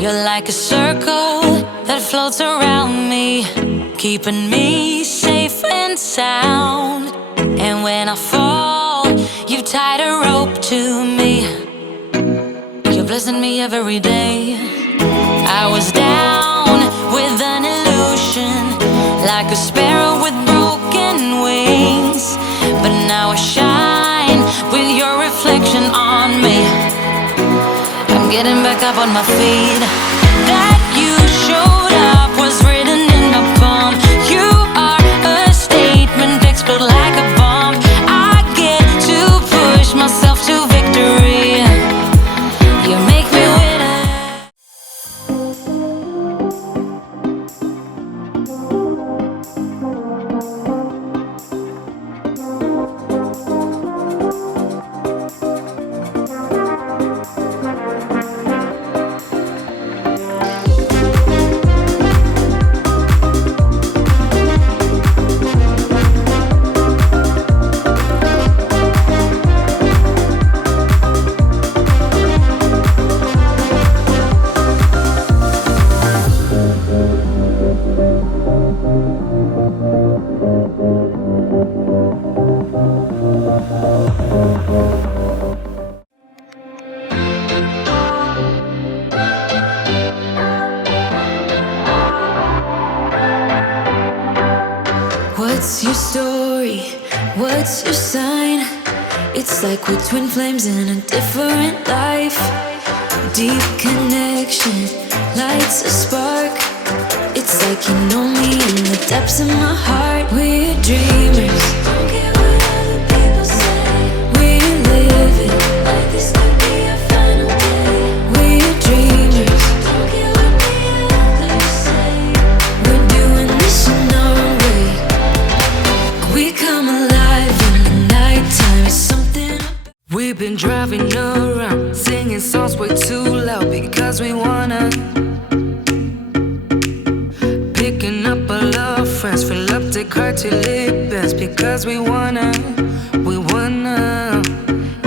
You're like a circle that floats around me, keeping me safe and sound. And when I fall, you've tied a rope to me. You're blessing me every day. I was down with an illusion, like a sparrow with broken wings, but now I shine with your reflection on me. I'm getting back up on my feet. That you showed up was written in my palm. You are a statement, explode like a bomb. I get to push myself to victory. You make me winner. What's your story? What's your sign? It's like we're twin flames in a different life. Deep connection lights a spark. It's like you know me in the depths of my heart. We're dreamers. Don't care what other people say. We're living like this could be our final day. We're dreamers. Don't care what the others say. We're doing this in our way. We come alive in the nighttime. It's something. We've been driving around, singing songs way too loud because we wanna. Picking up all our friends, fill up the car till it bends because we wanna.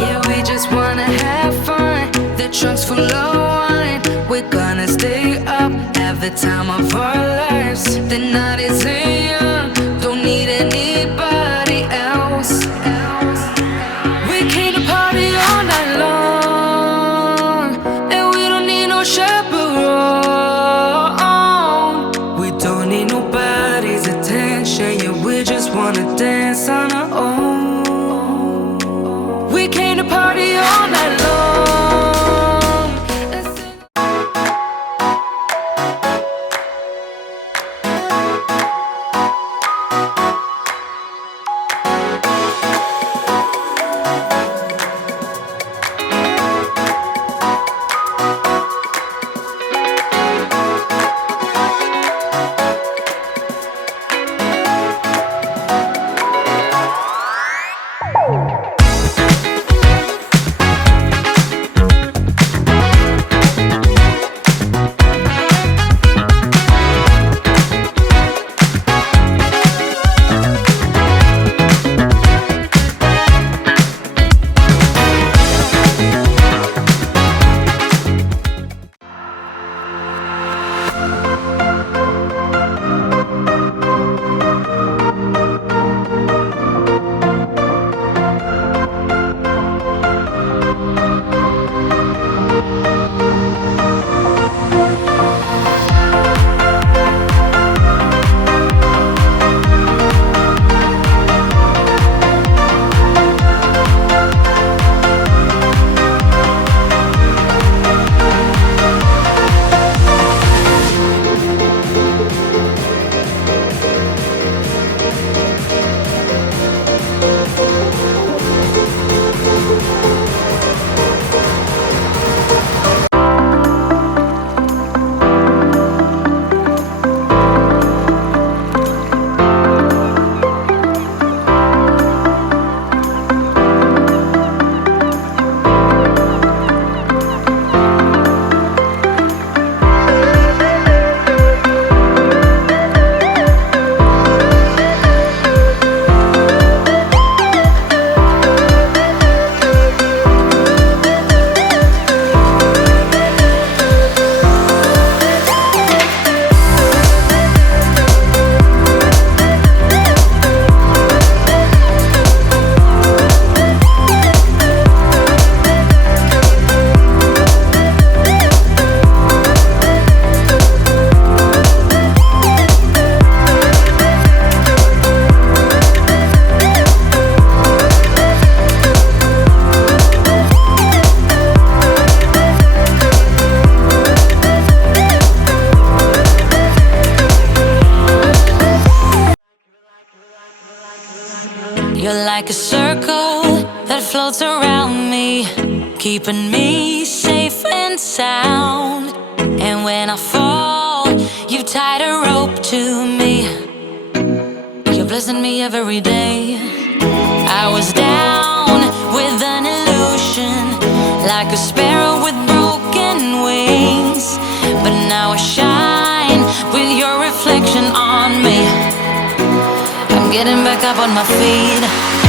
Yeah, we just wanna have fun. The trunk's full of wine. We're gonna stay up, have the time of our lives. The night is young, don't need anybody else. We came to party all night long, and we don't need no chaperone. We don't need nobody's attention, yeah, we just wanna dance on our own. We came to party all night long and sing. like a circle that floats around me, keeping me safe and sound. And when I fall, you tied a rope to me. You're blessing me every day. I was down with an illusion, like a sparrow with broken wings, but now I shine with your reflection on me. I'm getting back up on my feet.